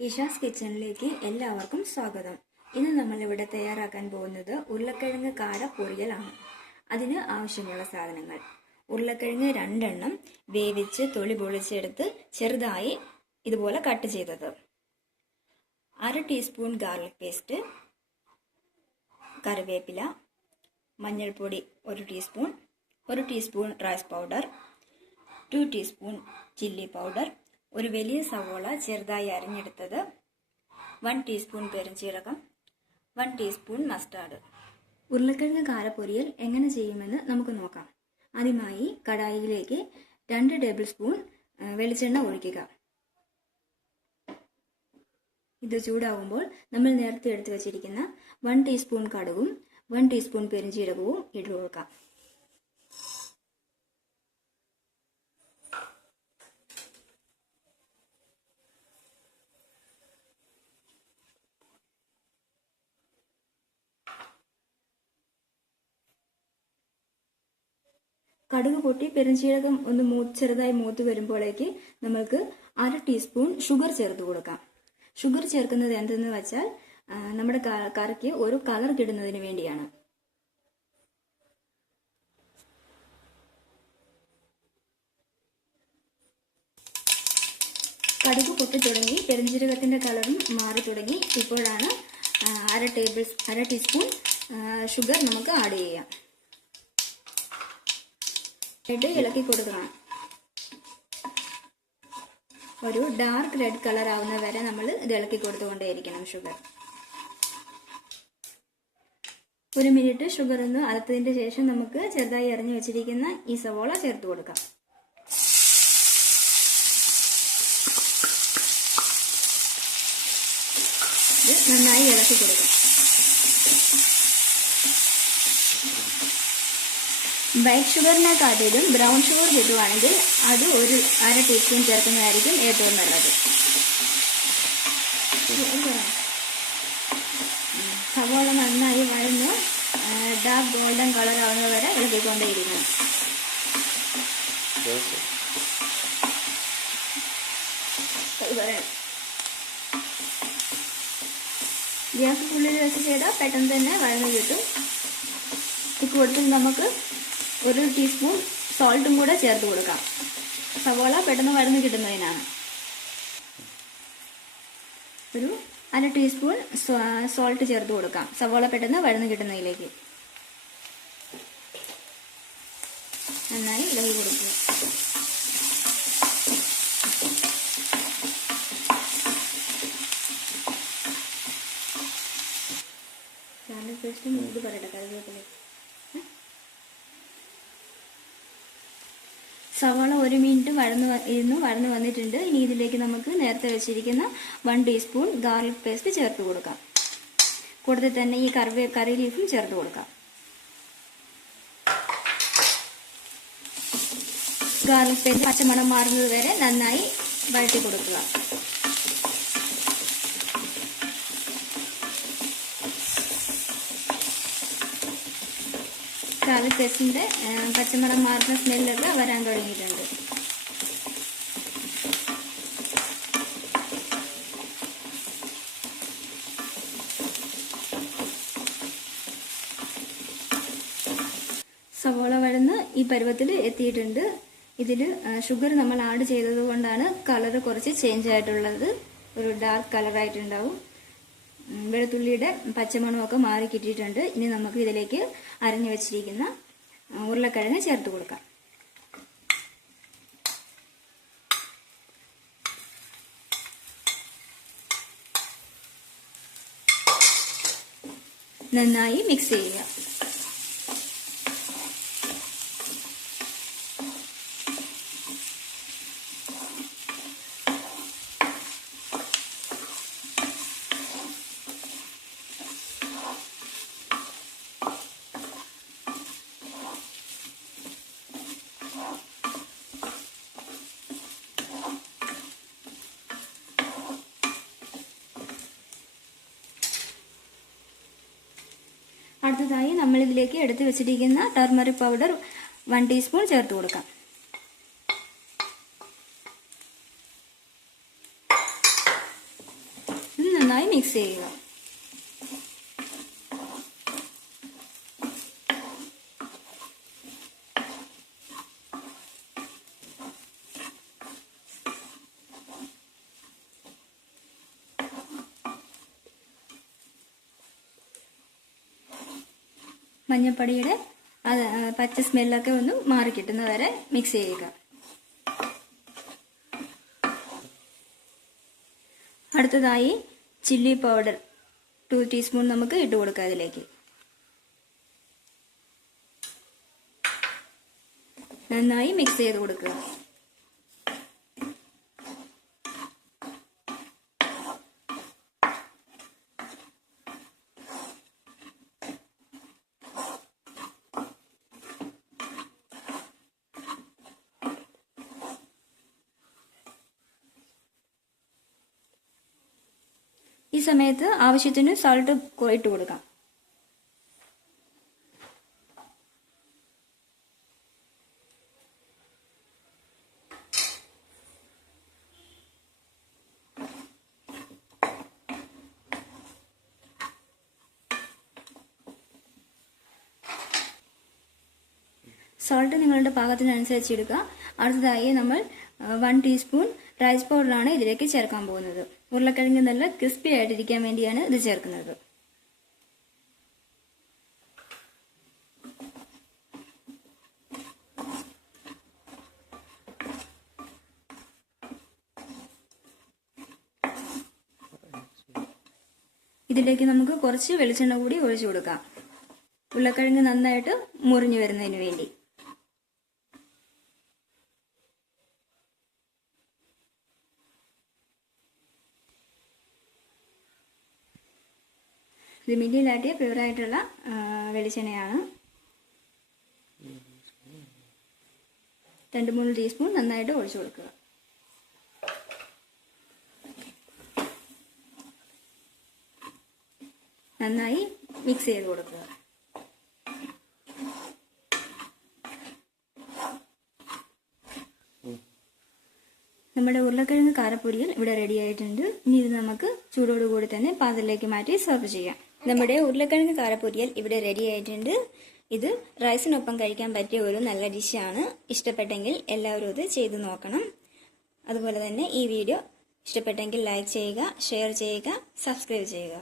ഇഷാസ് കിച്ചണിലേക്ക് എല്ലാവർക്കും സ്വാഗതം. ഇന്ന് നമ്മളിവിടെ തയ്യാറാക്കാൻ പോകുന്നത് ഉരുളക്കിഴങ്ങ് കാര പൊരിയലാണ്. അതിന് ആവശ്യമുള്ള സാധനങ്ങൾ: ഉരുളക്കിഴങ്ങ് 2 എണ്ണം വേവിച്ച് തൊലി പൊളിച്ചെടുത്ത് ചെറുതായി ഇതുപോലെ കട്ട് ചെയ്തത്, 1/2 ടീസ്പൂൺ ഗാർലിക് പേസ്റ്റ്, കറിവേപ്പില, മഞ്ഞൾപ്പൊടി 1 teaspoon, 1 teaspoon rice powder, 2 teaspoon chilli powder, ഒരു വലിയ സവോള ചെറുതായി അരിഞ്ഞെടുത്തത്, 1 ടീസ്പൂൺ പെരുംജീരകം, 1 ടീസ്പൂൺ മസ്റ്റാർഡ്. ഉരുളക്കിഴങ്ങ് കാരപ്പൊരിയൽ എങ്ങനെ ചെയ്യുമെന്ന് നമുക്ക് നോക്കാം. ആദ്യമായി കടായിയിലേക്ക് 2 ടേബിൾ സ്പൂൺ വെളിച്ചെണ്ണ ഒഴിക്കുക. ഇത് ചൂടാകുമ്പോൾ നമ്മൾ നേരത്തെ എടുത്തു വച്ചിരിക്കുന്ന 1 ടീസ്പൂൺ കടുകും 1 ടീസ്പൂൺ പെരുംജീരകവും ഇട്ട് കൊടുക്കാം. കടുക് പൊട്ടി പെരുംജീരകം ഒന്ന് ചെറുതായി മൂത്ത് വരുമ്പോഴേക്ക് നമ്മൾക്ക് 1/2 ടീസ്പൂൺ ഷുഗർ ചേർത്ത് കൊടുക്കാം. ഷുഗർ ചേർക്കുന്നത് എന്തെന്ന് വെച്ചാൽ നമ്മുടെ കറിക്ക് ഒരു കളർ കിടുന്നതിന് വേണ്ടിയാണ്. കടുക് പൊട്ടി തുടങ്ങി, പെരുംജീരകത്തിന്റെ കളറും മാറി തുടങ്ങി. ഇപ്പോഴാണ് 1/2 ടീസ്പൂൺ ഷുഗർ നമുക്ക് ആഡ് ചെയ്യാം. ഇളക്കി കൊടുക്കണം. ഒരു ഡാർക്ക് റെഡ് കളർ ആവുന്ന വരെ നമ്മൾ ഇത് ഇളക്കി കൊടുത്തുകൊണ്ടേയിരിക്കണം. ഷുഗർ 1 മിനിറ്റ് ഷുഗർ ഒന്ന് അലത്തതിന്റെ ശേഷം നമുക്ക് ചെറുതായി അരിഞ്ഞു വെച്ചിരിക്കുന്ന ഈ സവോള ചേർത്ത് കൊടുക്കാം. ഇത് നന്നായി ഇളക്കി കൊടുക്കാം. വൈറ്റ് ഷുഗറിനെക്കാട്ടിലും ബ്രൗൺ ഷുഗർ കിട്ടുവാണെങ്കിൽ അത് ഒരു 1/2 ടീസ്പൂൺ ചേർക്കുന്നതായിരിക്കും ഏറ്റവും നല്ലത്. സവോള നന്നായി വഴന്ന് ഡാർക്ക് ഗോൾഡൻ കളർ ആവുന്നത് വരെ ഇളക്കിക്കൊണ്ടേയിരിക്കണം. ഗ്യാസ് ഫുള്ളിൽ വെച്ച് ചെയ്താൽ പെട്ടെന്ന് തന്നെ വഴന്ന് കിട്ടും. ഈ കൂട്ടത്തിൽ നമുക്ക് 1 ടീസ്പൂൺ സോൾട്ടും കൂടെ ചേർത്ത് കൊടുക്കാം. സവോള പെട്ടെന്ന് വഴന്ന് കിട്ടുന്നതിനാണ്. ഒരു 1/2 ടീസ്പൂൺ സോൾട്ട് ചേർത്ത് കൊടുക്കാം, സവോള പെട്ടെന്ന് വഴന്ന് കിട്ടുന്നതിലേക്ക്. നന്നായി ഇളകി കൊടുക്കുക. ഇത് പറയട്ടെ, കറിവേപ്പില. സവാള 1 മിനിറ്റ് വഴന്ന് വന്നിട്ടുണ്ട്. ഇനി ഇതിലേക്ക് നമുക്ക് നേരത്തെ വെച്ചിരിക്കുന്ന 1 ടീസ്പൂൺ ഗാർലിക് പേസ്റ്റ് ചേർത്ത് കൊടുക്കാം. കൂടാതെ തന്നെ ഈ കറി ലീഫും ചേർത്ത് കൊടുക്കാം. ഗാർലിക് പേസ്റ്റ് പച്ചമണം മാറുന്നത് വരെ നന്നായി വഴറ്റി കൊടുക്കുക. ഗാർലിക് പേസ്റ്റിന്റെ പച്ചമണം മാറുന്ന സ്മെല്ലൊക്കെ വരാൻ തുടങ്ങിയിട്ടുണ്ട്. സവോള വഴന്ന് ഈ പരുവത്തിൽ എത്തിയിട്ടുണ്ട്. ഇതിൽ ഷുഗർ നമ്മൾ ആഡ് ചെയ്തത് കൊണ്ടാണ് കളർ കുറച്ച് ചേഞ്ച് ആയിട്ടുള്ളത്. ഒരു ഡാർക്ക് കളറായിട്ടുണ്ടാവും. വെളുത്തുള്ളിയുടെ പച്ചമണമൊക്കെ മാറി കിട്ടിയിട്ടുണ്ട്. ഇനി നമുക്ക് ഇതിലേക്ക് അരിഞ്ഞു വെച്ചിരിക്കുന്ന ഉരുളക്കിഴങ്ങ് ചേർത്ത് കൊടുക്കാം. നന്നായി മിക്സ് ചെയ്യുക. അടുത്തതായി നമ്മൾ ഇതിലേക്ക് എടുത്തു വെച്ചിരിക്കുന്ന ടർമറിക് പൗഡർ 1 ടീസ്പൂൺ ചേർത്ത് കൊടുക്കാം. നന്നായി മിക്സ് ചെയ്യുക. മഞ്ഞൾപ്പൊടിയുടെ പച്ച സ്മെല്ലൊക്കെ ഒന്ന് മാറി കിട്ടുന്ന വരെ മിക്സ് ചെയ്യുക. അടുത്തതായി ചില്ലി പൗഡർ 2 ടീസ്പൂൺ നമുക്ക് ഇട്ട് കൊടുക്കാം. അതിലേക്ക് നന്നായി മിക്സ് ചെയ്ത് കൊടുക്കുക. ഈ സമയത്ത് ആവശ്യത്തിന് സോൾട്ട് ഇട്ട് കൊടുക്കാം. സോൾട്ട് നിങ്ങളുടെ പാകത്തിനനുസരിച്ച് ഇടുക. അടുത്തതായി നമ്മൾ 1 ടീസ്പൂൺ റൈസ് പൗഡറാണ് ഇതിലേക്ക് ചേർക്കാൻ പോകുന്നത്. ഉരുളക്കിഴങ്ങ് നല്ല ക്രിസ്പി ആയിട്ടിരിക്കാൻ വേണ്ടിയാണ് ഇത് ചേർക്കുന്നത്. ഇതിലേക്ക് നമുക്ക് കുറച്ച് വെളിച്ചെണ്ണ കൂടി ഒഴിച്ചു കൊടുക്കാം, ഉരുളക്കിഴങ്ങ് നന്നായിട്ട് മുറിഞ്ഞു വരുന്നതിന് വേണ്ടി. ഇത് മില്ലിലാട്ടിയ പ്യുവറായിട്ടുള്ള വെളിച്ചെണ്ണയാണ്. 2-3 ടീസ്പൂൺ നന്നായിട്ട് ഒഴിച്ചു കൊടുക്കുക. നന്നായി മിക്സ് ചെയ്ത് കൊടുക്കുക. നമ്മുടെ ഉരുളക്കിഴങ്ങ് കാരപ്പൊരിയൽ ഇവിടെ റെഡി ആയിട്ടുണ്ട്. ഇനി ഇത് നമുക്ക് ചൂടോടുകൂടി തന്നെ പാത്രത്തിലേക്ക് മാറ്റി സെർവ് ചെയ്യാം. നമ്മുടെ ഉരുളക്കിഴങ്ങ് കാരപ്പൊരിയൽ ഇവിടെ റെഡി ആയിട്ടുണ്ട്. ഇത് റൈസിനൊപ്പം കഴിക്കാൻ പറ്റിയ ഒരു നല്ല ഡിഷാണ്. ഇഷ്ടപ്പെട്ടെങ്കിൽ എല്ലാവരും ഇത് ചെയ്ത് നോക്കണം. അതുപോലെ തന്നെ ഈ വീഡിയോ ഇഷ്ടപ്പെട്ടെങ്കിൽ ലൈക്ക് ചെയ്യുക, ഷെയർ ചെയ്യുക, സബ്സ്ക്രൈബ് ചെയ്യുക.